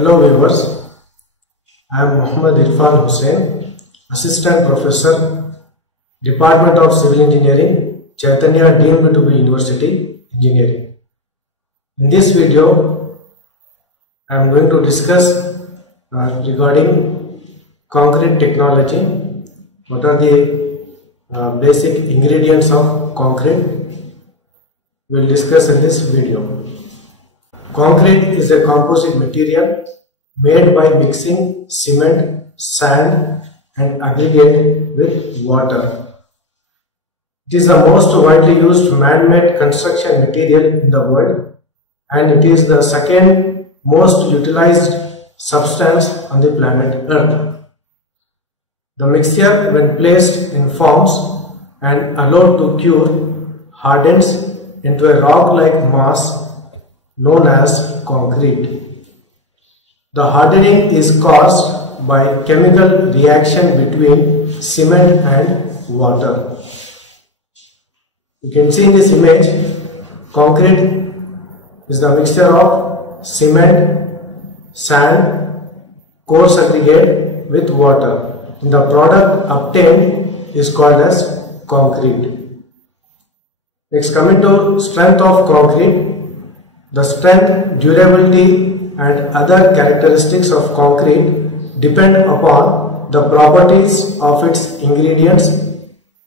Hello viewers, I am Muhammad Irfan Hussain, Assistant Professor, Department of Civil Engineering, Chaitanya Deemed to be University, Engineering. In this video, I am going to discuss regarding concrete technology. What are the basic ingredients of concrete? We will discuss in this video. Concrete is a composite material made by mixing cement, sand and aggregate with water. It is the most widely used man-made construction material in the world, and it is the second most utilized substance on the planet Earth. The mixture, when placed in forms and allowed to cure, hardens into a rock-like mass known as concrete. The hardening is caused by chemical reaction between cement and water. You can see in this image, concrete is the mixture of cement, sand, coarse aggregate with water. And the product obtained is called as concrete. Next, coming to strength of concrete. The strength, durability and other characteristics of concrete depend upon the properties of its ingredients,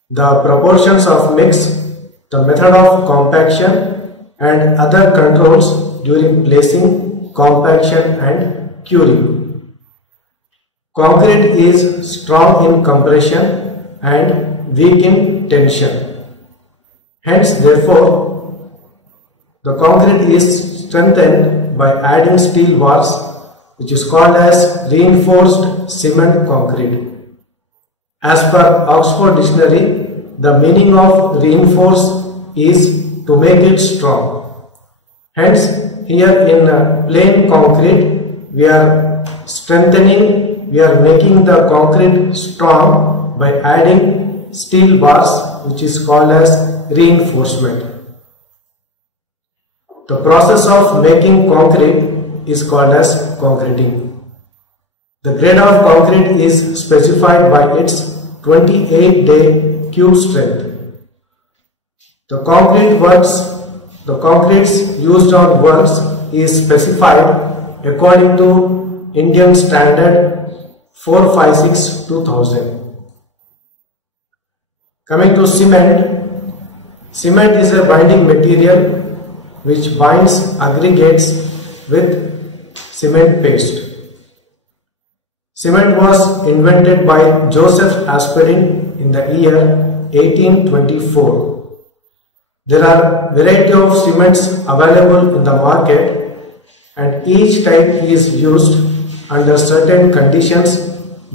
the proportions of mix, the method of compaction and other controls during placing, compaction and curing. Concrete is strong in compression and weak in tension. Hence, therefore, the concrete is strengthened by adding steel bars, which is called as reinforced cement concrete. As per Oxford Dictionary, the meaning of reinforce is to make it strong. Hence, here in plain concrete, we are strengthening, we are making the concrete strong by adding steel bars, which is called as reinforcement. The process of making concrete is called as concreting. The grade of concrete is specified by its 28-day cube strength. The concretes used on works is specified according to Indian Standard 456-2000. Coming to cement. Cement is a binding material which binds aggregates with cement paste. Cement was invented by Joseph Aspirin in the year 1824. There are variety of cements available in the market, and each type is used under certain conditions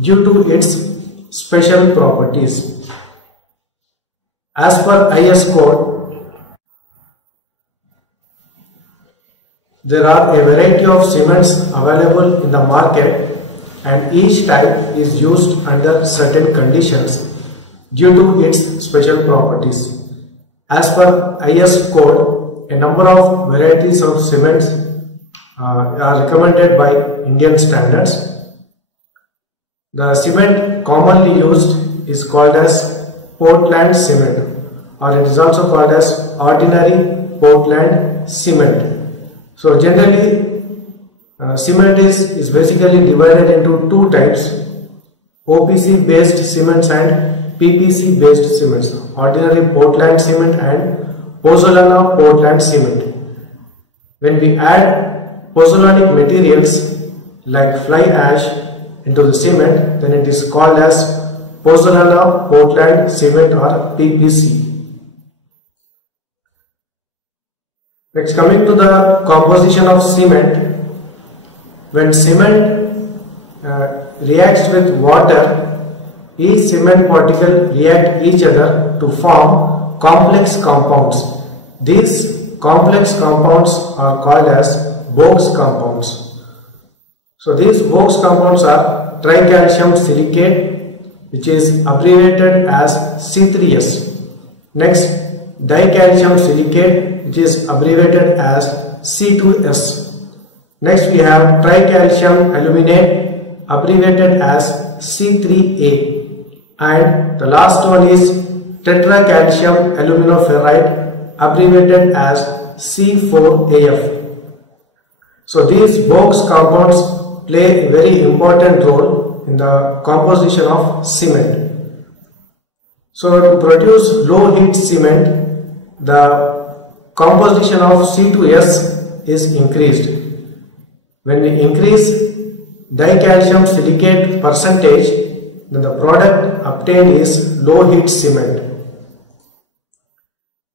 due to its special properties. As per IS code, there are a variety of cements available in the market, and each type is used under certain conditions due to its special properties. As per IS code, a number of varieties of cements are recommended by Indian standards. The cement commonly used is called as Portland cement, or it is also called as ordinary Portland cement. So generally, cement is basically divided into two types: OPC based cements and PPC based cements. Ordinary Portland cement and pozzolana Portland cement. When we add pozzolanic materials like fly ash into the cement, then it is called as pozzolana Portland cement or PPC. Next, coming to the composition of cement. When cement reacts with water, each cement particle react each other to form complex compounds. These complex compounds are called as Box compounds. So these Box compounds are tricalcium silicate, which is abbreviated as C3S. Next, dicalcium silicate, which is abbreviated as C2S. Next we have tricalcium aluminate, abbreviated as C3A, and the last one is tetracalcium aluminoferrite, abbreviated as C4AF. So these box compounds play a very important role in the composition of cement. So to produce low heat cement, the composition of C2S is increased. When we increase dicalcium silicate percentage, then the product obtained is low heat cement.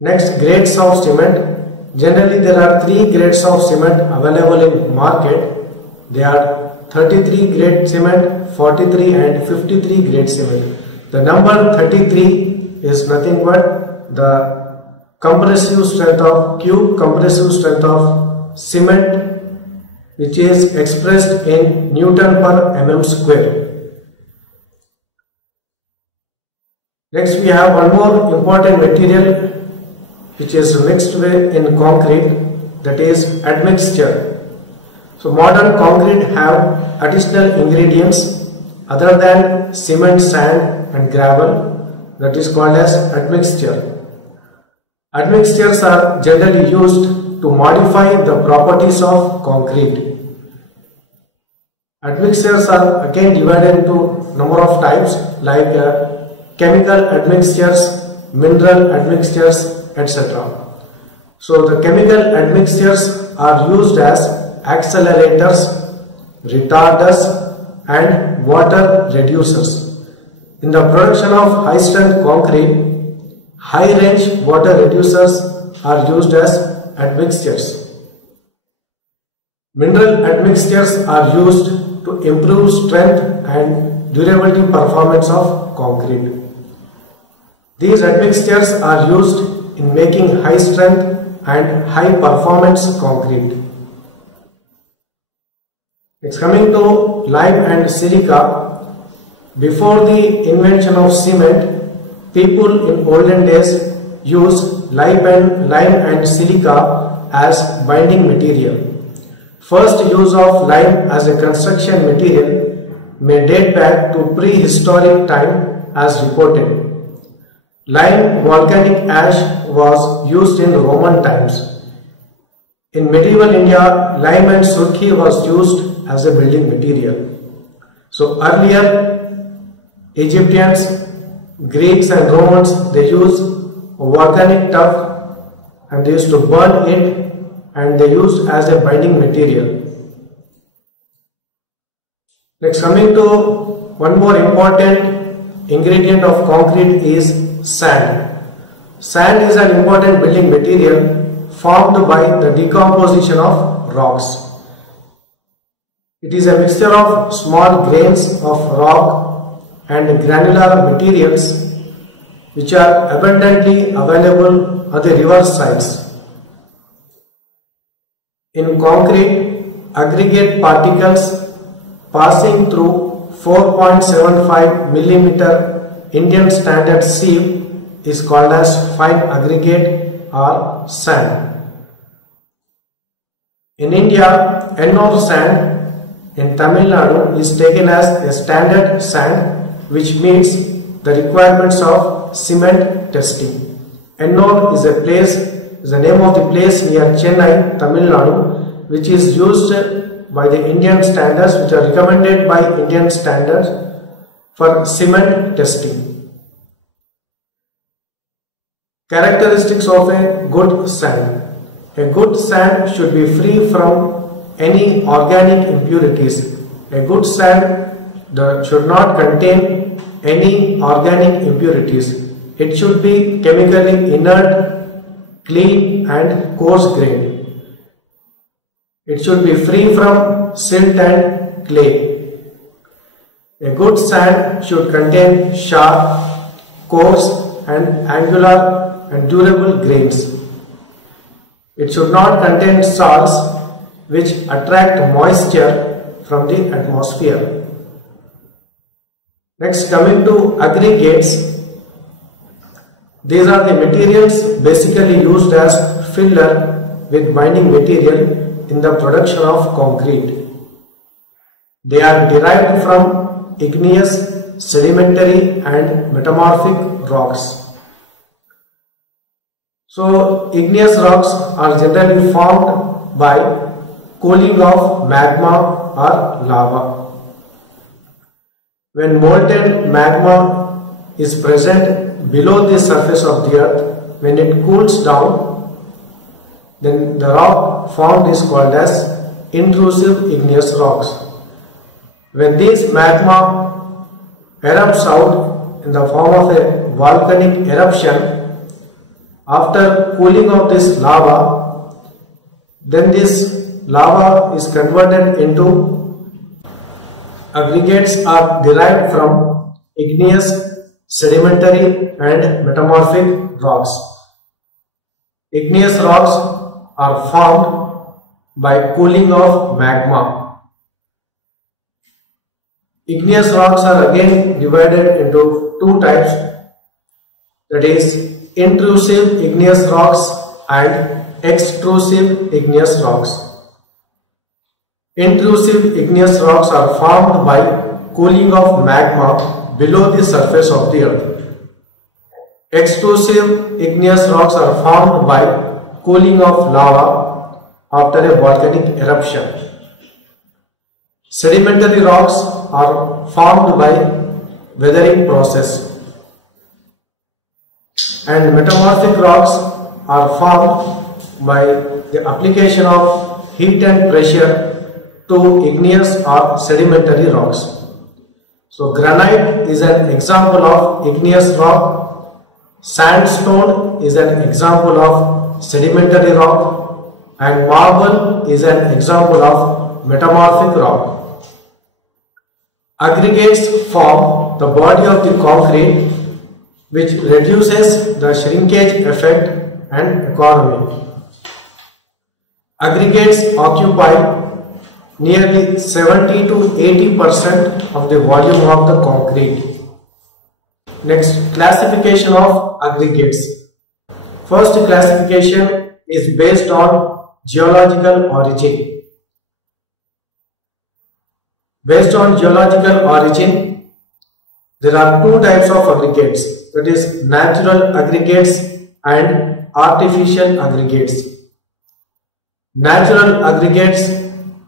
Next, grades of cement. Generally there are 3 grades of cement available in market. They are 33 grade cement, 43 and 53 grade cement. The number 33 is nothing but the compressive strength of compressive strength of cement, which is expressed in Newton per mm square. Next we have one more important material which is mixed in concrete, that is admixture. So modern concrete have additional ingredients other than cement, sand and gravel, that is called as admixture. Admixtures are generally used to modify the properties of concrete. Admixtures are again divided into number of types like chemical admixtures, mineral admixtures, etc. So the chemical admixtures are used as accelerators, retarders and water reducers. In the production of high strength concrete, high range water reducers are used as admixtures. Mineral admixtures are used to improve strength and durability performance of concrete. These admixtures are used in making high strength and high performance concrete. Next, coming to lime and silica. Before the invention of cement, people in olden days used lime and silica as binding material. First use of lime as a construction material may date back to prehistoric time as reported. Lime volcanic ash was used in Roman times. In medieval India, lime and surkhi was used as a building material. So earlier Egyptians, Greeks and Romans, they used volcanic tuff and they used to burn it and they used as a binding material. Next, coming to one more important ingredient of concrete is sand. Sand is an important building material formed by the decomposition of rocks. It is a mixture of small grains of rock and granular materials which are abundantly available on the river sides. In concrete, aggregate particles passing through 4.75 mm Indian standard sieve is called as fine aggregate or sand. In India, Ennore sand in Tamil Nadu is taken as a standard sand which meets the requirements of cement testing. Ennore is the name of the place near Chennai, Tamil Nadu, which is used by the Indian standards, which are recommended by Indian standards for cement testing. Characteristics of a good sand. A good sand should be free from any organic impurities. A good sand should not contain any organic impurities. It should be chemically inert, clean and coarse grained. It should be free from silt and clay. A good sand should contain sharp, coarse and angular and durable grains. It should not contain salts which attract moisture from the atmosphere. Next, coming to aggregates. These are the materials basically used as filler with binding material in the production of concrete. They are derived from igneous, sedimentary and metamorphic rocks. So, igneous rocks are generally formed by cooling of magma or lava. When molten magma is present below the surface of the earth, when it cools down, then the rock formed is called as intrusive igneous rocks. When this magma erupts out in the form of a volcanic eruption, after cooling of this lava, then this lava is converted into aggregates are derived from igneous, sedimentary and metamorphic rocks. Igneous rocks are formed by cooling of magma. Igneous rocks are again divided into two types, that is intrusive igneous rocks and extrusive igneous rocks. Intrusive igneous rocks are formed by cooling of magma below the surface of the earth. Extrusive igneous rocks are formed by cooling of lava after a volcanic eruption. Sedimentary rocks are formed by weathering process. And metamorphic rocks are formed by the application of heat and pressure to igneous or sedimentary rocks. So granite is an example of igneous rock, sandstone is an example of sedimentary rock, and marble is an example of metamorphic rock. Aggregates form the body of the concrete, which reduces the shrinkage effect and economy. Aggregates occupy nearly 70 to 80% of the volume of the concrete. Next, classification of aggregates. First classification is based on geological origin. Based on geological origin, there are two types of aggregates, that is natural aggregates and artificial aggregates. Natural aggregates,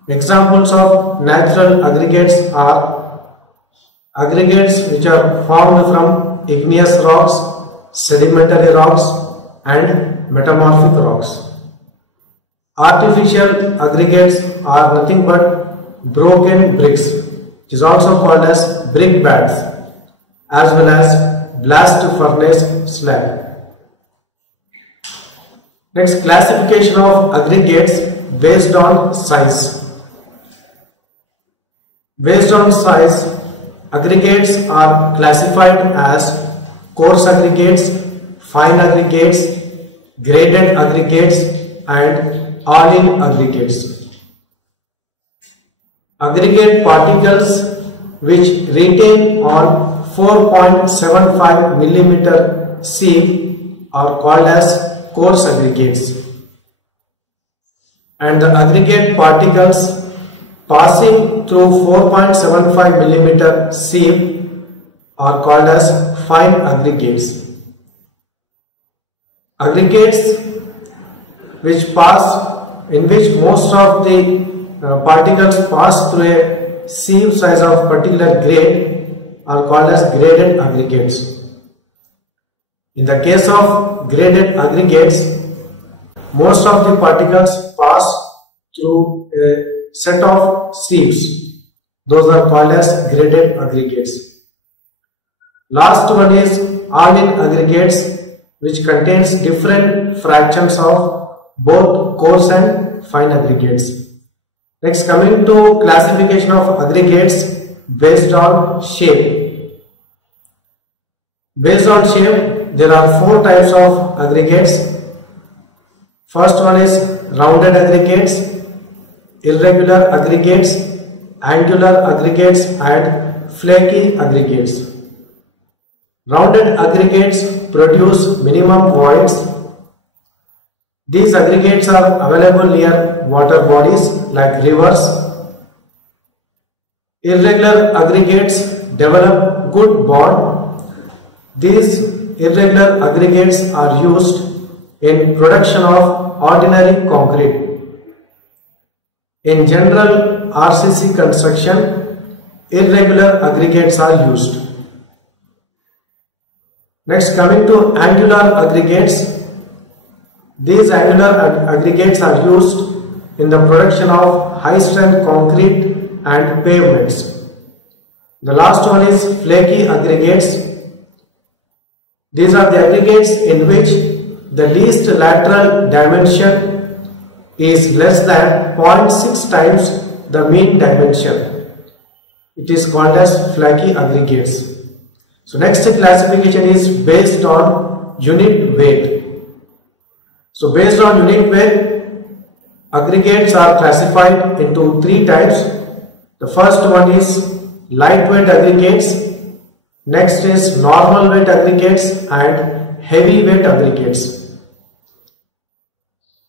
examples of natural aggregates are aggregates which are formed from igneous rocks, sedimentary rocks and metamorphic rocks. Artificial aggregates are nothing but broken bricks, which is also called as brick beds, as well as blast furnace slag. Next, classification of aggregates based on size. Based on size, aggregates are classified as coarse aggregates, fine aggregates, graded aggregates and all-in aggregates. Aggregate particles which retain on 4.75 millimeter sieve are called as coarse aggregates, and the aggregate particles passing through 4.75 millimeter sieve are called as fine aggregates. Aggregates in which most of the particles pass through a sieve size of particular grade are called as graded aggregates. In the case of graded aggregates, most of the particles pass through a set of sieves. Those are called as graded aggregates. Last one is all-in aggregates, which contains different fractions of both coarse and fine aggregates. Next, coming to classification of aggregates based on shape. Based on shape, there are four types of aggregates. First one is rounded aggregates, irregular aggregates, angular aggregates and flaky aggregates. Rounded aggregates produce minimum voids. These aggregates are available near water bodies like rivers. Irregular aggregates develop good bond. These irregular aggregates are used in production of ordinary concrete. In general RCC construction, irregular aggregates are used. Next, coming to angular aggregates. These angular aggregates are used in the production of high strength concrete and pavements. The last one is flaky aggregates. These are the aggregates in which the least lateral dimension is less than 0.6 times the mean dimension. It is called as flaky aggregates. So next classification is based on unit weight. So based on unit weight, aggregates are classified into three types. The first one is lightweight aggregates, next is normal weight aggregates and heavy weight aggregates.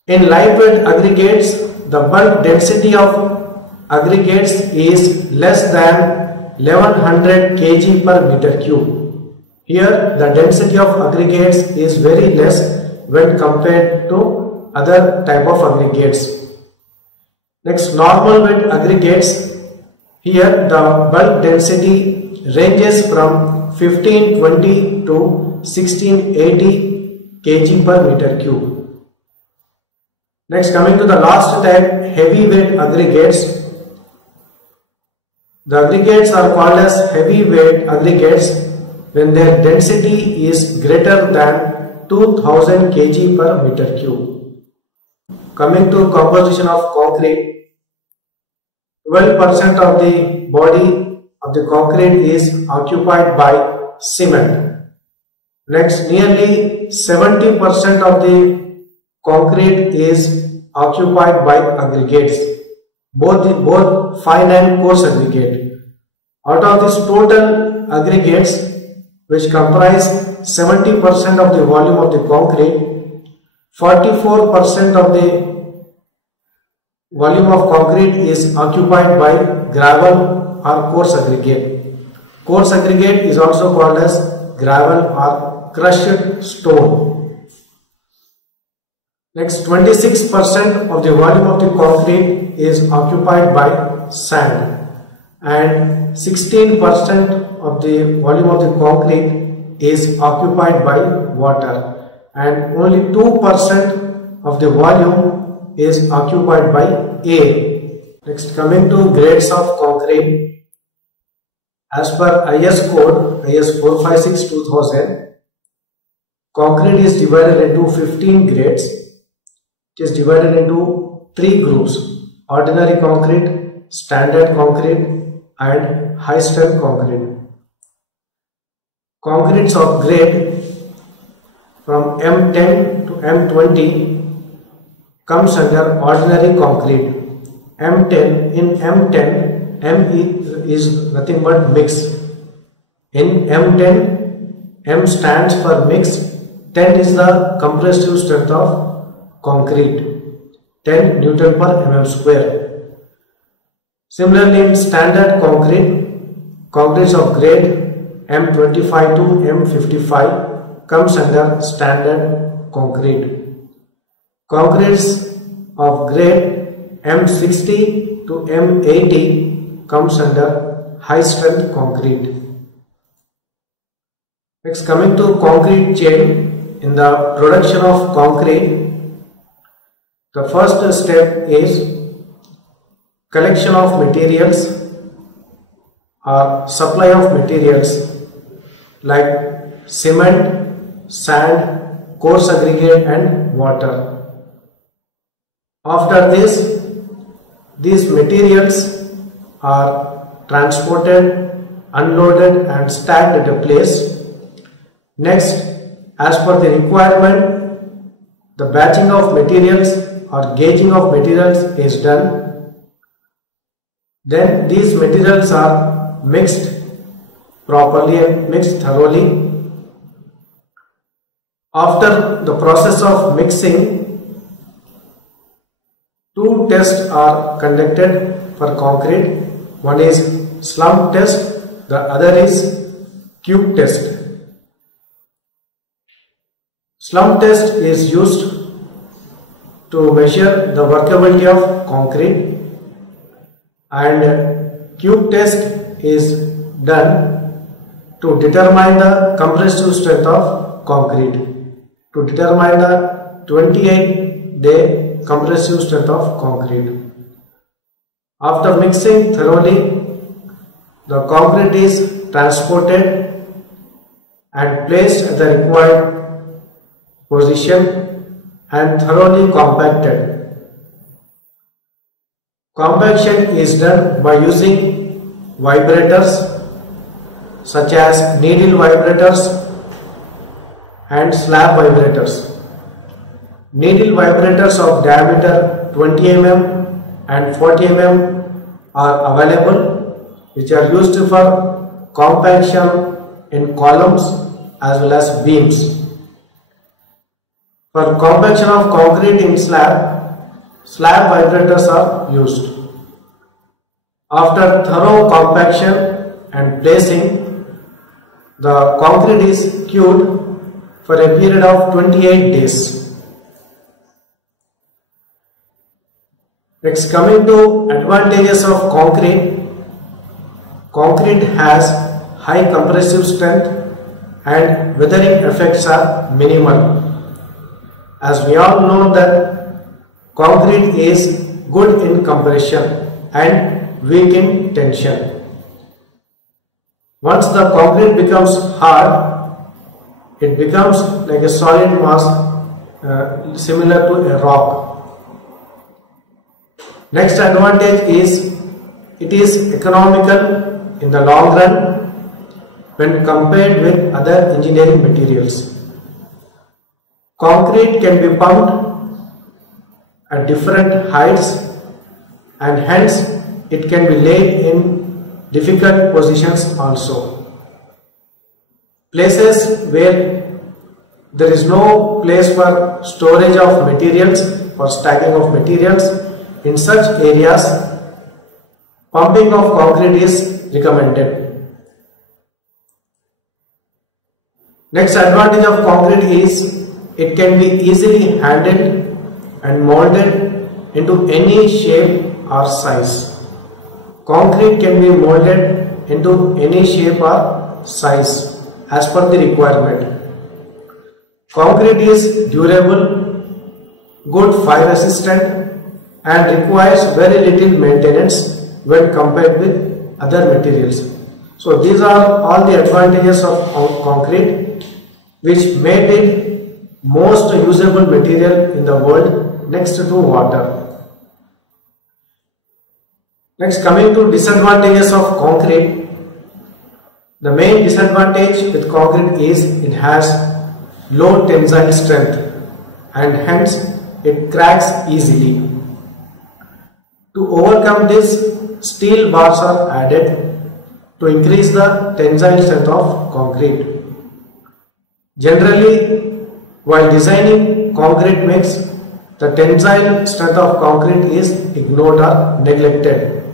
In lightweight aggregates, the bulk density of aggregates is less than 1100 kg per meter cube. Here the density of aggregates is very less when compared to other type of aggregates. Next, normal weight aggregates. Here the bulk density ranges from 1520 to 1680 kg per meter cube. Next, coming to the last type, heavyweight aggregates. The aggregates are called as heavyweight aggregates when their density is greater than 2000 kg per meter cube. Coming to composition of concrete, 12% of the body of the concrete is occupied by cement. Next, nearly 70% of the concrete is occupied by aggregates, both fine and coarse aggregate. Out of this total aggregates, which comprise 70% of the volume of the concrete, 44% of the volume of concrete is occupied by gravel or coarse aggregate. Coarse aggregate is also called as gravel or crushed stone. Next, 26% of the volume of the concrete is occupied by sand and 16% of the volume of the concrete is occupied by water and only 2% of the volume is occupied by air. Next, coming to grades of concrete. As per IS code, IS 456-2000, concrete is divided into 15 grades. It is divided into three groups: ordinary concrete, standard concrete and high strength concrete. Concretes of grade from M10 to M20 comes under ordinary concrete. M10, in M10, M is nothing but mix. In M10, M stands for mix, 10 is the compressive strength of concrete, 10 Newton per mm square. Similarly, in standard concrete, concretes of grade M25 to M55 comes under standard concrete. Concretes of grade M60 to M80 comes under high strength concrete. Next, coming to concrete chain, in the production of concrete, the first step is collection of materials or supply of materials like cement, sand, coarse aggregate and water. After this, these materials are transported, unloaded and stacked at a place. Next, as per the requirement, the batching of materials or gauging of materials is done. Then these materials are mixed properly and mixed thoroughly. After the process of mixing, Two tests are conducted for concrete. One is slump test, the other is cube test. Slump test is used to measure the workability of concrete, and cube test is done to determine the compressive strength of concrete, to determine the 28-day compressive strength of concrete. After mixing thoroughly, the concrete is transported and placed at the required position and thoroughly compacted. Compaction is done by using vibrators such as needle vibrators and slab vibrators. Needle vibrators of diameter 20 mm and 40 mm are available, which are used for compaction in columns as well as beams. For compaction of concrete in slab vibrators are used. After thorough compaction and placing, the concrete is cured for a period of 28 days. Next, coming to advantages of concrete. Concrete has high compressive strength and weathering effects are minimal. As we all know that concrete is good in compression and weak in tension. Once the concrete becomes hard, it becomes like a solid mass similar to a rock. Next advantage is it is economical in the long run when compared with other engineering materials. Concrete can be pumped at different heights and hence it can be laid in difficult positions also. Places where there is no place for storage of materials, for stacking of materials, in such areas pumping of concrete is recommended. Next advantage of concrete is it can be easily handled and molded into any shape or size. Concrete can be molded into any shape or size as per the requirement. Concrete is durable, good fire resistant and requires very little maintenance when compared with other materials. So these are all the advantages of concrete, which made it most usable material in the world next to water. Next, coming to disadvantages of concrete. The main disadvantage with concrete is it has low tensile strength and hence it cracks easily. To overcome this, steel bars are added to increase the tensile strength of concrete. Generally, while designing concrete mix, the tensile strength of concrete is ignored or neglected.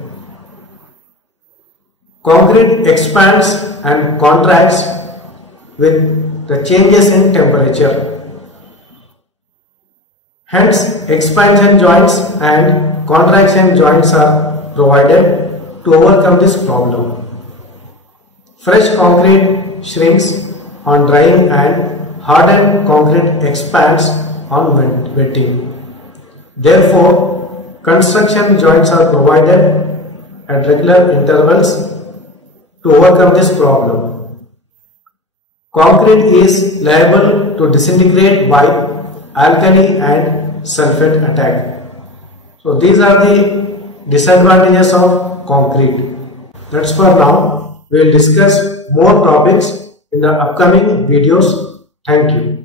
Concrete expands and contracts with the changes in temperature. Hence, expansion joints and contraction joints are provided to overcome this problem. Fresh concrete shrinks on drying and hardened concrete expands on wetting. Therefore, construction joints are provided at regular intervals to overcome this problem. Concrete is liable to disintegrate by alkali and sulfate attack. So these are the disadvantages of concrete. That's for now. We will discuss more topics in the upcoming videos. Thank you.